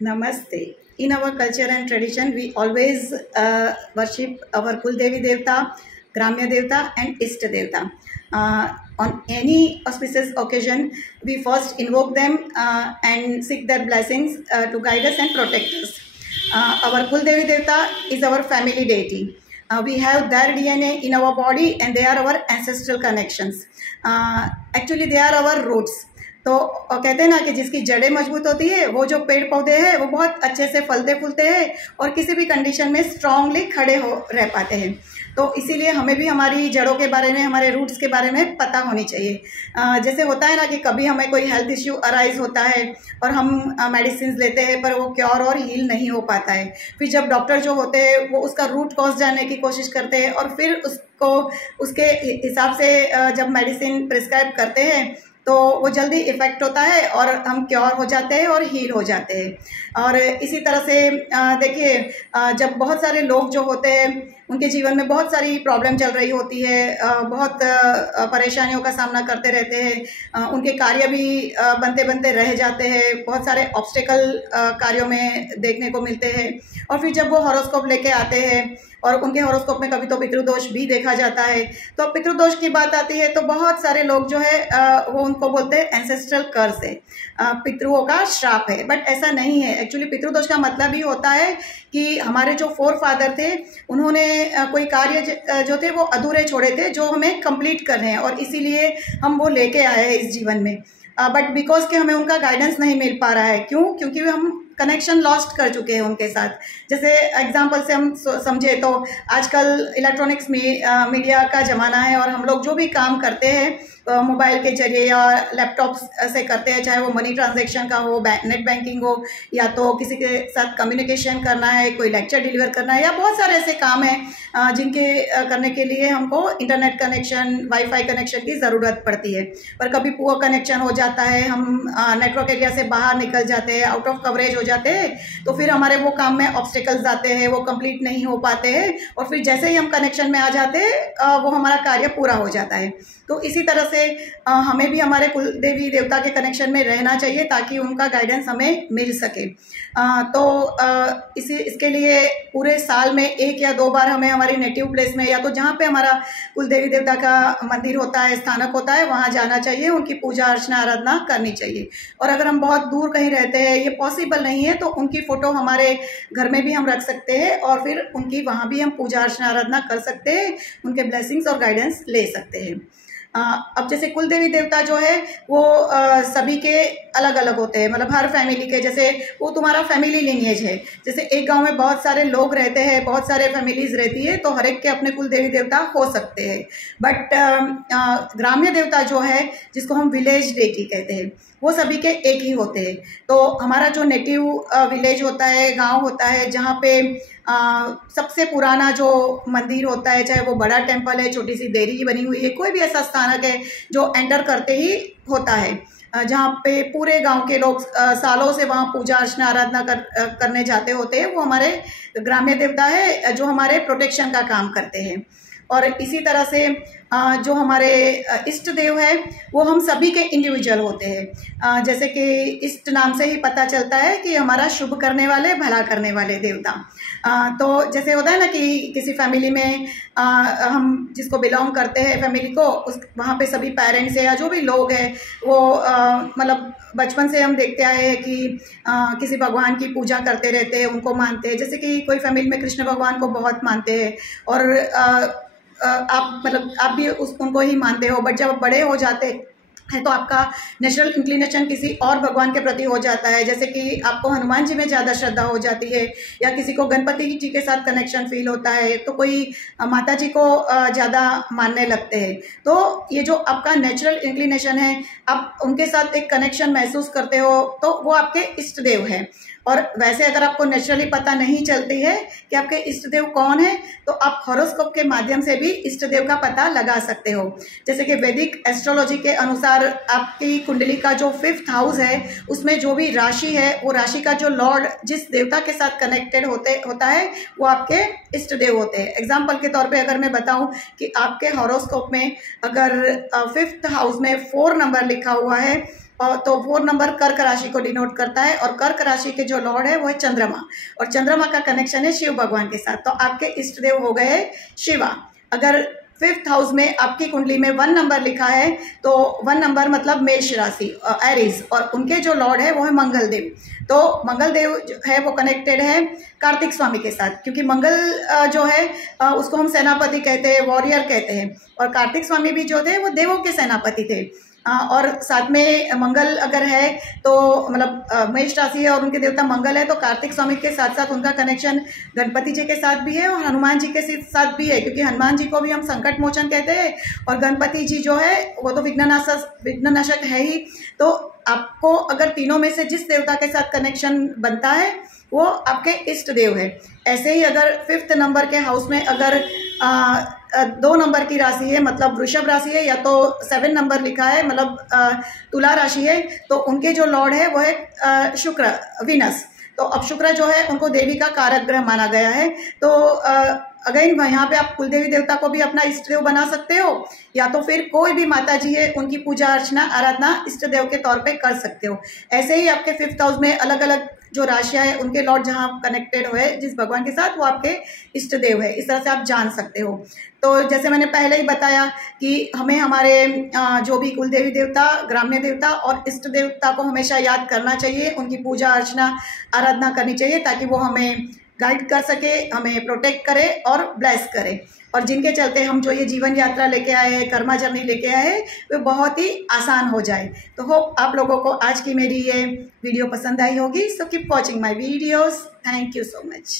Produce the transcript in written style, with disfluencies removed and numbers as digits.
Namaste. In our culture and tradition, we always worship our Kul Devi Devta, Gramya Devta, and Ishta Devta. On any auspicious occasion, we first invoke them and seek their blessings to guide us and protect us. Our Kul Devi Devta is our family deity. We have their DNA in our body and they are our ancestral connections. Actually, they are our roots. तो कहते हैं ना कि जिसकी जड़ें मजबूत होती है वो जो पेड़ पौधे हैं वो बहुत अच्छे से फलते फूलते हैं और किसी भी कंडीशन में स्ट्रांगली खड़े हो रह पाते हैं। तो इसीलिए हमें भी हमारी जड़ों के बारे में, हमारे रूट्स के बारे में पता होनी चाहिए। जैसे होता है ना कि कभी हमें कोई हेल्थ इश्यू अराइज होता है और हम मेडिसिन लेते हैं पर वो क्योर और हील नहीं हो पाता है। फिर जब डॉक्टर जो होते हैं वो उसका रूट कॉज जानने की कोशिश करते हैं और फिर उसको उसके हिसाब से जब मेडिसिन प्रिस्क्राइब करते हैं तो वो जल्दी इफ़ेक्ट होता है और हम क्योर हो जाते हैं और हील हो जाते हैं। और इसी तरह से देखिए, जब बहुत सारे लोग जो होते हैं उनके जीवन में बहुत सारी प्रॉब्लम चल रही होती है, बहुत परेशानियों का सामना करते रहते हैं, उनके कार्य भी बनते बनते रह जाते हैं, बहुत सारे ऑब्स्टिकल कार्यों में देखने को मिलते हैं। और फिर जब वो हॉरोस्कोप लेके आते हैं और उनके हॉरोस्कोप में कभी तो पितृदोष भी देखा जाता है, तो पितृदोष की बात आती है तो बहुत सारे लोग जो है वो उनको बोलते हैं एंसेस्ट्रल कर्स है, पितृओं का श्राप है। बट ऐसा नहीं है। एक्चुअली पितृदोष का मतलब ही होता है कि हमारे जो फोर फादर थे उन्होंने कोई कार्य जो थे वो अधूरे छोड़े थे जो हमें कंप्लीट कर रहे हैं और इसीलिए हम वो लेके आए हैं इस जीवन में। बट बिकॉज कि हमें उनका गाइडेंस नहीं मिल पा रहा है। क्यों? क्योंकि हम कनेक्शन लॉस्ट कर चुके हैं उनके साथ। जैसे एग्जांपल से हम समझे तो आजकल इलेक्ट्रॉनिक्स मीडिया का ज़माना है और हम लोग जो भी काम करते हैं मोबाइल के जरिए या लैपटॉप से करते हैं, चाहे वो मनी ट्रांजैक्शन का हो, नेट बैंकिंग हो, या तो किसी के साथ कम्युनिकेशन करना है, कोई लेक्चर डिलीवर करना है, या बहुत सारे ऐसे काम हैं जिनके करने के लिए हमको इंटरनेट कनेक्शन, वाईफाई कनेक्शन की ज़रूरत पड़ती है। पर कभी पुअर कनेक्शन हो जाता है, हम नेटवर्क एरिया से बाहर निकल जाते हैं, आउट ऑफ कवरेज हो जाते हैं, तो फिर हमारे वो काम में ऑब्स्टिकल्स आते हैं, वो कंप्लीट नहीं हो पाते हैं और फिर जैसे ही हम कनेक्शन में आ जाते हैं वो हमारा कार्य पूरा हो जाता है। तो इसी तरह से हमें भी हमारे कुल देवी देवता के कनेक्शन में रहना चाहिए ताकि उनका गाइडेंस हमें मिल सके। इसके लिए पूरे साल में 1 या 2 बार हमें हमारी नेटिव प्लेस में या तो जहाँ पे हमारा कुल देवी देवता का मंदिर होता है, स्थानक होता है, वहाँ जाना चाहिए, उनकी पूजा अर्चना आराधना करनी चाहिए। और अगर हम बहुत दूर कहीं रहते हैं, ये पॉसिबल नहीं है, तो उनकी फ़ोटो हमारे घर में भी हम रख सकते हैं और फिर उनकी वहाँ भी हम पूजा अर्चना आराधना कर सकते हैं, उनके ब्लेसिंग्स और गाइडेंस ले सकते हैं। अब जैसे कुल देवी देवता जो है वो सभी के अलग अलग होते हैं, मतलब हर फैमिली के, जैसे वो तुम्हारा फैमिली लिनिएज है। जैसे एक गांव में बहुत सारे लोग रहते हैं, बहुत सारे फैमिलीज रहती है, तो हर एक के अपने कुल देवी देवता हो सकते हैं। बट ग्राम्य देवता जो है, जिसको हम विलेज डेटी कहते हैं, वो सभी के एक ही होते हैं। तो हमारा जो नेटिव विलेज होता है, गांव होता है, जहाँ पे सबसे पुराना जो मंदिर होता है, चाहे वो बड़ा टेम्पल है, छोटी सी देरी बनी हुई है, कोई भी ऐसा स्थानक है जो एंटर करते ही होता है, जहाँ पे पूरे गांव के लोग सालों से वहाँ पूजा अर्चना आराधना करने जाते होते हैं, वो हमारे ग्राम्य देवता है जो हमारे प्रोटेक्शन का काम करते हैं। और इसी तरह से जो हमारे इष्ट देव है वो हम सभी के इंडिविजुअल होते हैं। जैसे कि इष्ट नाम से ही पता चलता है कि हमारा शुभ करने वाले, भला करने वाले देवता। तो जैसे होता है ना कि किसी फैमिली में हम जिसको बिलोंग करते हैं फैमिली को, उस वहाँ पे सभी पेरेंट्स है या जो भी लोग हैं वो मतलब बचपन से हम देखते आए हैं कि किसी भगवान की पूजा करते रहते हैं, उनको मानते हैं। जैसे कि कोई फैमिली में कृष्ण भगवान को बहुत मानते हैं और आप भी उनको ही मानते हो, बट जब बड़े हो जाते है तो आपका नेचुरल इंक्लिनेशन किसी और भगवान के प्रति हो जाता है। जैसे कि आपको हनुमान जी में ज़्यादा श्रद्धा हो जाती है, या किसी को गणपति जी के साथ कनेक्शन फील होता है, तो कोई माता जी को ज़्यादा मानने लगते हैं। तो ये जो आपका नेचुरल इंक्लिनेशन है, आप उनके साथ एक कनेक्शन महसूस करते हो, तो वो आपके इष्ट देव हैं। और वैसे अगर आपको नेचुरली पता नहीं चलती है कि आपके इष्ट देव कौन है, तो आप हॉरोस्कोप के माध्यम से भी इष्ट देव का पता लगा सकते हो। जैसे कि वैदिक एस्ट्रोलॉजी के अनुसार आपकी कुंडली का जो 5th हाउस है, उसमें जो भी राशि है, वो राशि का जो लॉर्ड जिस देवता के साथ कनेक्टेड होता है वो आपके इष्ट देव होते हैं। एग्जाम्पल के तौर पे अगर मैं बताऊं कि आपके हॉरोस्कोप में अगर 5th हाउस में 4 नंबर लिखा हुआ है और तो 4 नंबर कर्क राशि को डिनोट करता है और कर्क राशि के जो लॉर्ड है वो है चंद्रमा और चंद्रमा का कनेक्शन है शिव भगवान के साथ। तो आपके इष्ट देव हो गए शिवा। अगर 5th हाउस में आपकी कुंडली में 1 नंबर लिखा है तो 1 नंबर मतलब मेष राशि एरीज और उनके जो लॉर्ड है वो है मंगल देव। तो मंगल देव जो है वो कनेक्टेड है कार्तिक स्वामी के साथ, क्योंकि मंगल जो है उसको हम सेनापति कहते हैं, वॉरियर कहते हैं, और कार्तिक स्वामी भी जो थे वो देवों के सेनापति थे। और साथ में मंगल अगर है तो मतलब मेष राशि है और उनके देवता मंगल है, तो कार्तिक स्वामी के साथ साथ उनका कनेक्शन गणपति जी के साथ भी है और हनुमान जी के साथ भी है, क्योंकि हनुमान जी को भी हम संकट मोचन कहते हैं और गणपति जी जो है वो तो विघ्ननाशक है ही। तो आपको अगर तीनों में से जिस देवता के साथ कनेक्शन बनता है वो आपके इष्ट देव है। ऐसे ही अगर 5th नंबर के हाउस में अगर 2 नंबर की राशि है मतलब वृषभ राशि है या तो 7 नंबर लिखा है मतलब तुला राशि है, तो उनके जो लॉर्ड है वो है शुक्र वीनस। तो अब शुक्र जो है उनको देवी का कारक ग्रह माना गया है। तो अगेन यहाँ पे आप कुलदेवी देवता को भी अपना इष्ट देव बना सकते हो या तो फिर कोई भी माता जी है उनकी पूजा अर्चना आराधना इष्ट देव के तौर पे कर सकते हो। ऐसे ही आपके 5th हाउस में अलग अलग जो राशियां हैं उनके लॉर्ड जहाँ कनेक्टेड हुए जिस भगवान के साथ वो आपके इष्ट देव है। इस तरह से आप जान सकते हो। तो जैसे मैंने पहले ही बताया कि हमें हमारे जो भी कुलदेवी देवता, ग्राम्य देवता और इष्ट देवता को हमेशा याद करना चाहिए, उनकी पूजा अर्चना आराधना करनी चाहिए ताकि वो हमें गाइड कर सके, हमें प्रोटेक्ट करे और ब्लेस करे। और जिनके चलते हम जो ये जीवन यात्रा लेके आए हैं, कर्मा जर्नी लेके आए हैं, वो बहुत ही आसान हो जाए। तो होप आप लोगों को आज की मेरी ये वीडियो पसंद आई होगी। So keep watching my videos. Thank you so much.